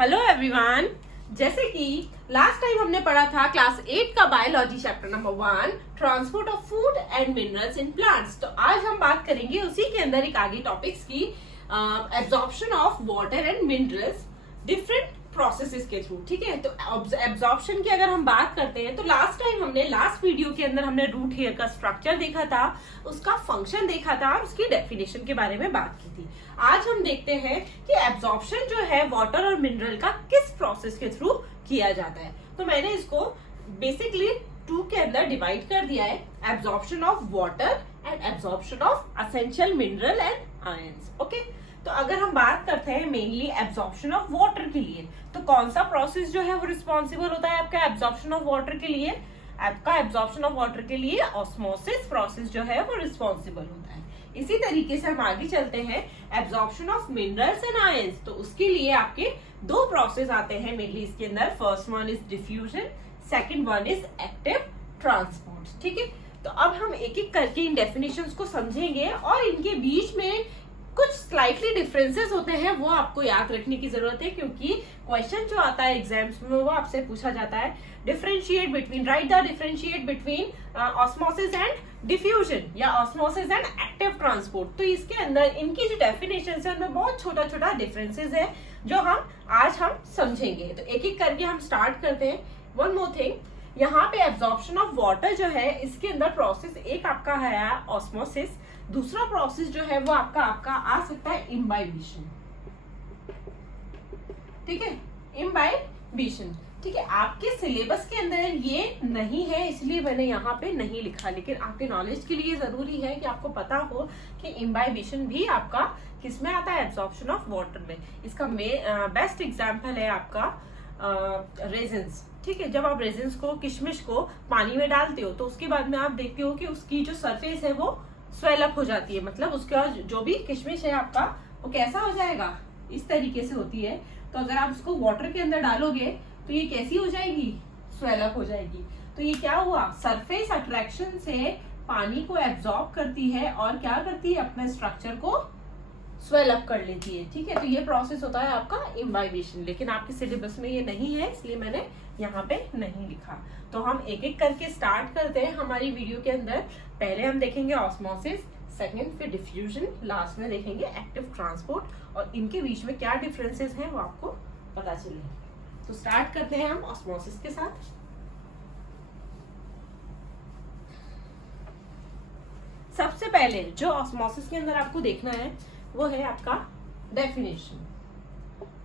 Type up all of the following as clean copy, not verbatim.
Hello everyone. जैसे कि last time हमने पढ़ा था क्लास 8 का biology chapter number 1 transport of food and minerals in plants. तो आज हम बात करेंगे उसी के अंदर एक आगे टॉपिक्स की absorption of water and minerals different processes के थ्रू। ठीक है, तो एब्जॉर्प्शन की अगर हम बात करते हैं तो लास्ट टाइम हमने लास्ट वीडियो के अंदर हमने रूट हेयर का स्ट्रक्चर देखा था, उसका फंक्शन देखा था और उसकी डेफिनेशन के बारे में बात की थी। आज हम देखते हैं कि एब्जॉर्प्शन जो है वाटर और मिनरल का किस प्रोसेस के थ्रू किया जाता है। तो मैंने इसको बेसिकली 2 के अंदर डिवाइड कर दिया है, absorption of water and absorption of essential mineral and ions. Okay, तो अगर हम बात करते हैं मेनली एब्जॉर्प्शन ऑफ वाटर के लिए, तो कौन सा प्रोसेस जो है वो रिस्पॉन्सिबल होता है आपका एब्जॉर्प्शन ऑफ वाटर के लिए? आपका एब्जॉर्प्शन ऑफ वाटर के लिए ऑस्मोसिस प्रोसेस जो है वो रिस्पॉन्सिबल होता है। इसी तरीके से हम आगे चलते हैं absorption of minerals and ions. तो उसके लिए आपके 2 प्रोसेस आते हैं मेनली इसके अंदर। First one is diffusion, second one is active transport. ठीक है, तो अब हम एक एक करके इन डेफिनेशंस को समझेंगे और इनके बीच में कुछ स्लाइटली डिफरेंसेस होते हैं, वो आपको याद रखने की जरूरत है, क्योंकि क्वेश्चन जो आता है एग्जाम्स में वो आपसे पूछा जाता है differentiate between, right the differentiate between osmosis and diffusion या ऑस्मोसिस एंड एक्टिव ट्रांसपोर्ट। तो इसके अंदर इनकी जो डेफिनेशन है उनमें बहुत छोटा छोटा डिफरेंसेस है जो आज हम समझेंगे। तो एक एक करके हम स्टार्ट करते हैं। वन मोर थिंग, यहाँ पे एब्जॉर्प्शन ऑफ वाटर जो है इसके अंदर प्रोसेस एक आपका है ऑस्मोसिस, दूसरा प्रोसेस जो है वो आपका आ सकता है इम्बाइबिशन। ठीक है, इम्बाइबिशन। ठीक है, आपके सिलेबस के अंदर ये नहीं है इसलिए मैंने यहाँ पे नहीं लिखा, लेकिन आपके नॉलेज के लिए जरूरी है कि आपको पता हो कि इम्बाइबिशन भी आपका किस में आता है, एब्जॉर्प्शन ऑफ वाटर में। इसका बेस्ट एग्जाम्पल है आपका रेजिन्स। ठीक है, जब आप रेजिन्स को, किशमिश को पानी में डालते हो तो उसके बाद में आप देखते हो कि उसकी जो सरफेस है वो स्वेल अप हो जाती है, मतलब उसका जो भी किशमिश है आपका वो कैसा हो जाएगा, इस तरीके से होती है। तो अगर आप उसको वाटर के अंदर डालोगे तो ये कैसी हो जाएगी, स्वेल अप हो जाएगी। तो ये क्या हुआ, सरफेस अट्रैक्शन से पानी को एब्जॉर्ब करती है और क्या करती है, अपने स्ट्रक्चर को स्वेल अप कर लेती है। ठीक है, तो ये प्रोसेस होता है आपका इम्बाइबिशन, लेकिन आपके सिलेबस में ये नहीं है इसलिए मैंने यहाँ पे नहीं लिखा। तो हम एक एक करके स्टार्ट करते हैं हमारी वीडियो के अंदर। पहले हम देखेंगे ऑस्मोसिस, सेकंड फिर डिफ्यूजन, लास्ट में देखेंगे एक्टिव ट्रांसपोर्ट और इनके बीच में क्या डिफरेंसेस हैं वो आपको पता चले। तो स्टार्ट करते हैं हम ऑस्मोसिस के साथ। सबसे पहले जो ऑस्मोसिस के अंदर आपको देखना है वो है आपका डेफिनेशन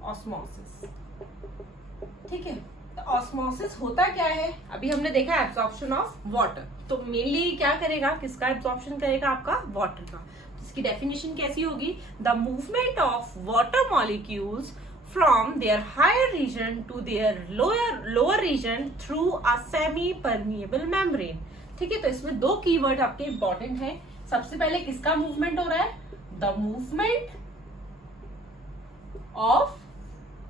ऑस्मोसिस। ठीक है, तो ऑस्मोसिस होता क्या है, अभी हमने देखा एब्जॉर्प्शन ऑफ वाटर। तो मेनली क्या करेगा, किसका एब्जॉर्प्शन करेगा, आपका वाटर का। तो इसकी डेफिनेशन कैसी होगी, the movement of water molecules from their higher region to their lower region through a semi permeable membrane. ठीक है, तो इसमें 2 कीवर्ड आपके इंपॉर्टेंट है। सबसे पहले किसका मूवमेंट हो रहा है, the movement of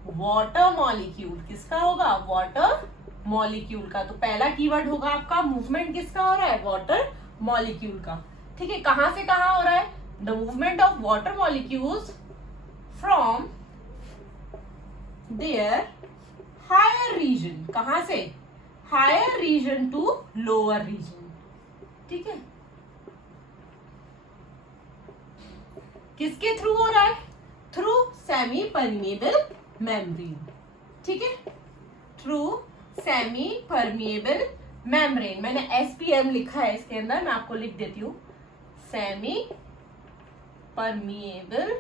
water molecule. किसका होगा, वाटर मॉलिक्यूल का। तो पहला कीवर्ड होगा आपका मूवमेंट किसका हो रहा है, वाटर मॉलिक्यूल का। ठीक है, कहां से कहां हो रहा है, the movement of water molecules from their higher region, कहां से, higher region to lower region. ठीक है, किसके थ्रू हो रहा है, थ्रू सेमी परमिएबल मेम्ब्रेन। ठीक है, थ्रू सेमी परमिएबल मेम्ब्रेन। मैंने SPM लिखा है इसके अंदर, मैं आपको लिख देती हूँ, सेमी परमिएबल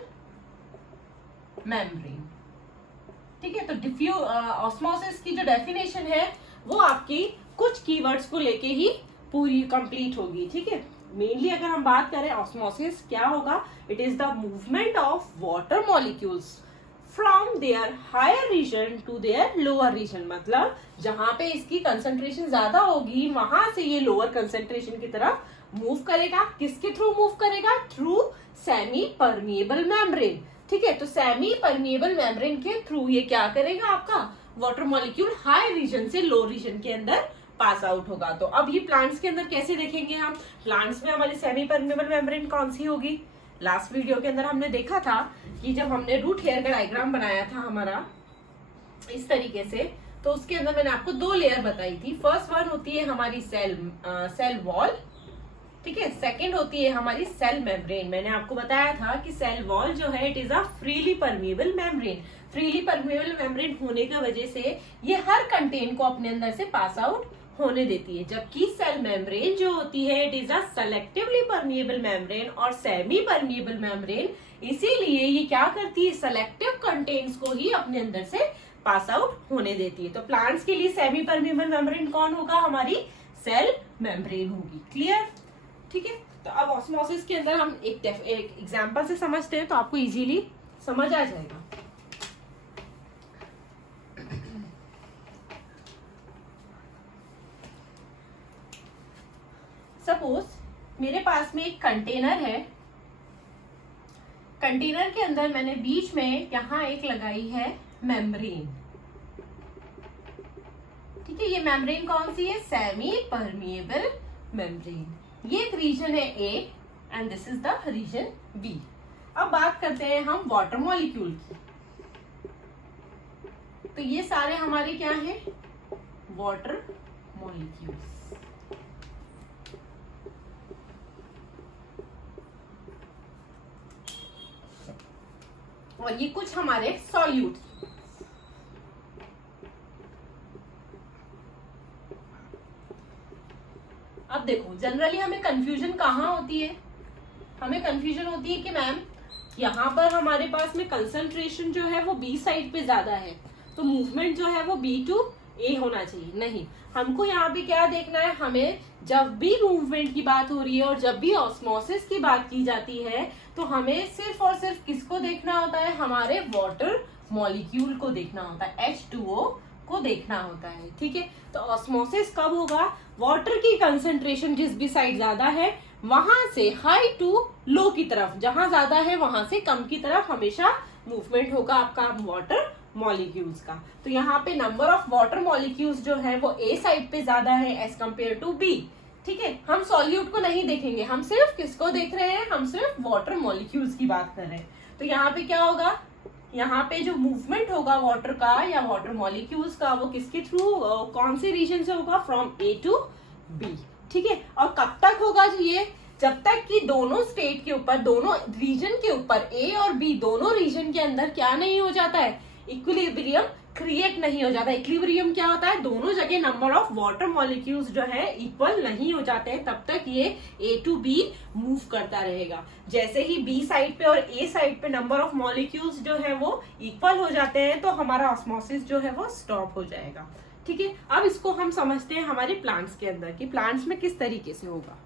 मेम्ब्रेन। ठीक है, तो ऑस्मोसिस की जो डेफिनेशन है वो आपकी कुछ कीवर्ड्स को लेके ही पूरी कंप्लीट होगी। ठीक है, मेनली अगर हम बात करें ऑस्मोसिस क्या होगा, it is the movement of water molecules from their higher region to their lower region. मतलब जहां पे इसकी कंसंट्रेशन ज्यादा होगी वहां से ये लोअर कंसंट्रेशन की तरफ मूव करेगा। किसके थ्रू मूव करेगा, थ्रू सेमी परमिएबल मेम्ब्रेन। ठीक है, तो सेमी परमिएबल मेम्ब्रेन के थ्रू ये क्या करेगा, आपका वाटर मॉलिक्यूल हाई रीजन से लो रीजन के अंदर पास आउट होगा। तो अब ये प्लांट्स के अंदर कैसे देखेंगे हम, प्लांट्स में हमारी सेमी परमिएबल मेम्ब्रेन कौन सी होगी, लास्ट वीडियो के अंदर हमने देखा था कि जब हमने रूट हेयर का डायग्राम बनाया था हमारा, इस तरीके से। तो उसके अंदर मैंने आपको 2 लेयर बताई थी। फर्स्ट वन होती है हमारी सेल वॉल, ठीक है। सेकंड होती है हमारी सेल मेम्ब्रेन। मैंने आपको बताया था कि सेल वॉल जो है it is a freely permeable membrane. Freely permeable membrane होने की वजह से ये हर कंटेंट को अपने अंदर से पास आउट होने देती है, जबकि सेल मेम्ब्रेन जो होती है it is a selectively permeable membrane और सेमी परमिएबल मेम्ब्रेन। इसीलिए ये क्या करती है, सेलेक्टिव कंटेंट्स को ही अपने अंदर से पास आउट होने देती है। तो प्लांट्स के लिए सेमी परमिएबल मेम्ब्रेन कौन होगा, हमारी सेल मेम्ब्रेन होगी। क्लियर, ठीक है। तो अब ऑस्मोसिस के अंदर हम एक एग्जांपल से समझते हैं तो आपको इजीली समझ आ जाएगा। सपोज मेरे पास में एक कंटेनर है। कंटेनर के अंदर मैंने बीच में यहां एक लगाई है मेम्ब्रेन, ठीक है। ये मेम्ब्रेन कौन सी है, सेमी परमिएबल मेम्ब्रेन। ये एक रीजन है A and this is the region B. अब बात करते हैं हम वाटर मॉलिक्यूल की। तो ये सारे हमारे क्या हैं, वाटर मॉलिक्यूल्स। और ये कुछ हमारे सॉल्यूट। अब देखो जनरली हमें कंफ्यूजन कहाँ होती है, हमें कंफ्यूजन होती है कि मैम यहाँ पर हमारे पास में कंसंट्रेशन जो है वो बी साइड पे ज्यादा है तो मूवमेंट जो है वो बी टू ए होना चाहिए। नहीं, हमको यहाँ पे क्या देखना है, हमें जब भी मूवमेंट की बात हो रही है और जब भी ऑस्मोसिस की बात की जाती है तो हमें सिर्फ और सिर्फ किसको देखना होता है, हमारे वाटर मॉलिक्यूल को देखना होता है, H2O को देखना होता है, ठीक है। तो ऑस्मोसिस कब होगा, वाटर की कंसंट्रेशन जिस भी साइड ज्यादा है वहां से हाई टू लो की तरफ, जहां ज्यादा है वहां से कम की तरफ हमेशा मूवमेंट होगा आपका वाटर मॉलिक्यूल्स का। तो यहाँ पे नंबर ऑफ वाटर मॉलिक्यूल्स जो है वो ए साइड पे ज्यादा है एज कम्पेयर टू बी, ठीक है। हम सॉल्यूट को नहीं देखेंगे, हम सिर्फ किसको देख रहे हैं, हम सिर्फ वाटर मॉलिक्यूल्स की बात कर रहे हैं। तो यहाँ पे क्या होगा, यहाँ पे जो मूवमेंट होगा वाटर का या वाटर मॉलिक्यूल्स का वो किसके थ्रू, कौन से रीजन से होगा, फ्रॉम ए टू बी, ठीक है। और कब तक होगा ये, जब तक कि दोनों स्टेट के ऊपर, दोनों रीजन के ऊपर, ए और बी दोनों रीजन के अंदर क्या नहीं हो जाता है, इक्विलिब्रियम क्रिएट नहीं हो जाता। इक्विलिब्रियम क्या होता है, दोनों जगह नंबर ऑफ वाटर मॉलिक्यूल्स जो है इक्वल नहीं हो जाते हैं, तब तक ये ए टू बी मूव करता रहेगा। जैसे ही बी साइड पे और ए साइड पे नंबर ऑफ मॉलिक्यूल्स जो है वो इक्वल हो जाते हैं तो हमारा ऑस्मोसिस जो है वो स्टॉप हो जाएगा, ठीक है। अब इसको हम समझते हैं हमारे प्लांट्स के अंदर कि प्लांट्स में किस तरीके से होगा।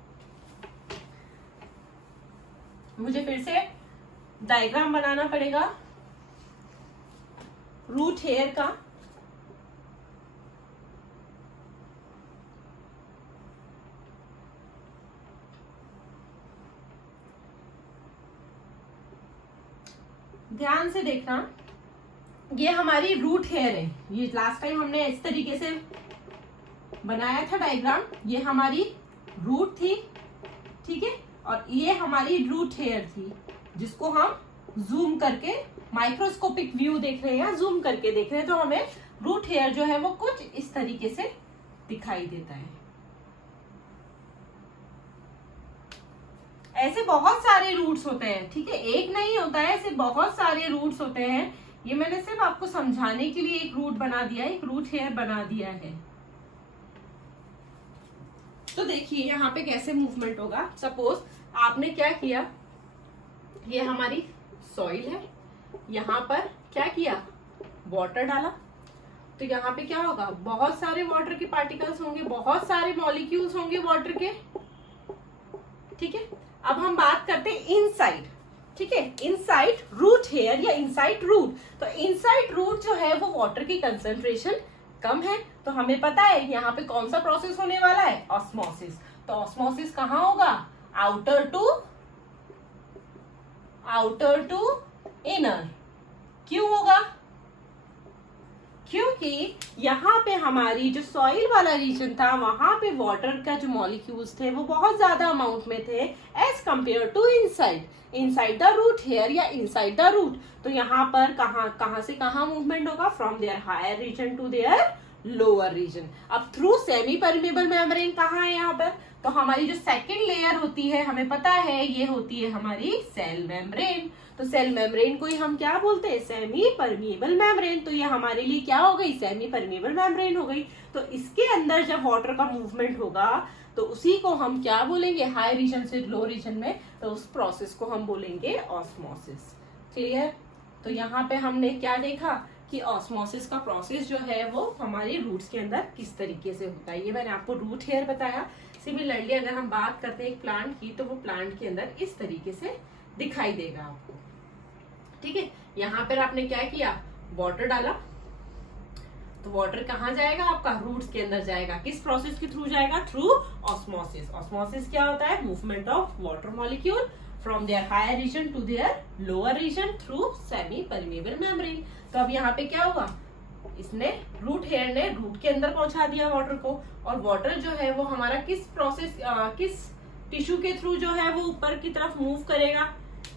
मुझे फिर से डायग्राम बनाना पड़ेगा रूट हेयर का। ध्यान से देखना, ये हमारी रूट हेयर है। ये लास्ट टाइम हमने इस तरीके से बनाया था डायग्राम। ये हमारी रूट थी, ठीक है, और ये हमारी रूट हेयर थी जिसको हम जूम करके माइक्रोस्कोपिक व्यू देख रहे हैं, जूम करके देख रहे हैं तो हमें रूट हेयर जो है वो कुछ इस तरीके से दिखाई देता है। ऐसे बहुत सारे रूट्स होते हैं, ठीक है, एक नहीं होता है, ऐसे बहुत सारे रूट्स होते हैं। ये मैंने सिर्फ आपको समझाने के लिए एक रूट बना दिया है, एक रूट हेयर बना दिया है। तो देखिए यहाँ पे कैसे मूवमेंट होगा। सपोज आपने क्या किया, ये हमारी सॉइल है, यहाँ पर क्या किया, वाटर डाला, तो यहाँ पे क्या होगा, बहुत सारे वाटर के पार्टिकल्स होंगे, बहुत सारे मॉलिक्यूल्स होंगे वाटर के, ठीक है। अब हम बात करते हैं इनसाइड, ठीक है, इनसाइड रूट हेयर या इनसाइड रूट। तो इनसाइड रूट जो है वो वाटर की कंसंट्रेशन कम है, तो हमें पता है यहाँ पे कौन सा प्रोसेस होने वाला है, ऑस्मोसिस। तो ऑस्मोसिस कहाँ होगा, आउटर टू इनर। क्यों होगा, क्योंकि यहाँ पे हमारी जो सॉइल वाला रीजन था वहां पे वाटर का जो मॉलिक्यूल्स थे वो बहुत ज्यादा अमाउंट में थे as compare to inside the root hair या इनसाइड द रूट। तो यहाँ पर कहाँ से कहाँ मूवमेंट होगा, from their higher region to their lower region. अब थ्रू सेमी परमेबल मेम्ब्रेन कहाँ है यहाँ पर, तो हमारी जो सेकेंड लेयर होती है हमें पता है ये होती है हमारी सेल मेम्ब्रेन। तो सेल मेम्ब्रेन को ही हम क्या बोलते हैं, सेमी परमिएबल मेम्ब्रेन। तो ये हमारे लिए क्या हो गई, सेमी परमिएबल मेम्ब्रेन हो गई। तो इसके अंदर जब वाटर का मूवमेंट होगा तो उसी को हम क्या बोलेंगे, हाई रीजन से लो रीजन में, तो उस प्रोसेस को हम बोलेंगे ऑस्मोसिस। क्लियर। तो यहाँ पे हमने क्या देखा कि ऑस्मोसिस का प्रोसेस जो है वो हमारे रूट्स के अंदर किस तरीके से होता है। ये मैंने आपको रूट हेयर बताया। सिमिलरली अगर हम बात करते हैं एक प्लांट की, तो वो प्लांट के अंदर इस तरीके से दिखाई देगा आपको। ठीक है, यहाँ पर आपने क्या किया, वाटर डाला, तो वाटर कहाँ जाएगा आपका, रूट्स के अंदर जाएगा। किस प्रोसेस के थ्रू जाएगा, थ्रू ऑस्मोसिस। ऑस्मोसिस क्या होता है, movement of water molecule from their higher region to their lower region through semi permeable membrane. तो अब यहाँ पे क्या हुआ, इसने रूट हेयर ने रूट के अंदर पहुंचा दिया वाटर को, और वाटर जो है वो हमारा किस प्रोसेस किस टिश्यू के थ्रू जो है वो ऊपर की तरफ मूव करेगा,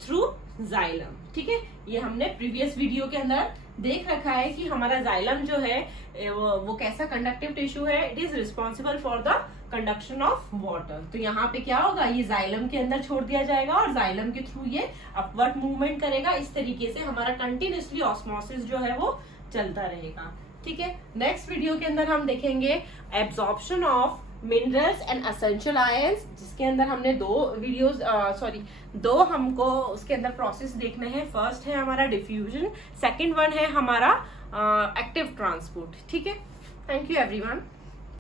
थ्रू जाइलम। ठीक है, ये हमने प्रीवियस वीडियो के अंदर देख रखा है कि हमारा जाइलम जो है वो कैसा कंडक्टिव टिश्यू है, it is responsible for the conduction of water. तो यहाँ पे क्या होगा, ये जाइलम के अंदर छोड़ दिया जाएगा और जाइलम के थ्रू ये अपवर्ड मूवमेंट करेगा। इस तरीके से हमारा कंटिन्यूसली ऑस्मोसिस जो है वो चलता रहेगा। ठीक है, नेक्स्ट वीडियो के अंदर हम देखेंगे absorption of minerals and essential ions, जिसके अंदर हमने दो हमको उसके अंदर प्रोसेस देखने हैं। फर्स्ट है हमारा डिफ्यूजन, सेकंड वन है हमारा एक्टिव ट्रांसपोर्ट। ठीक है, थैंक यू एवरीवन।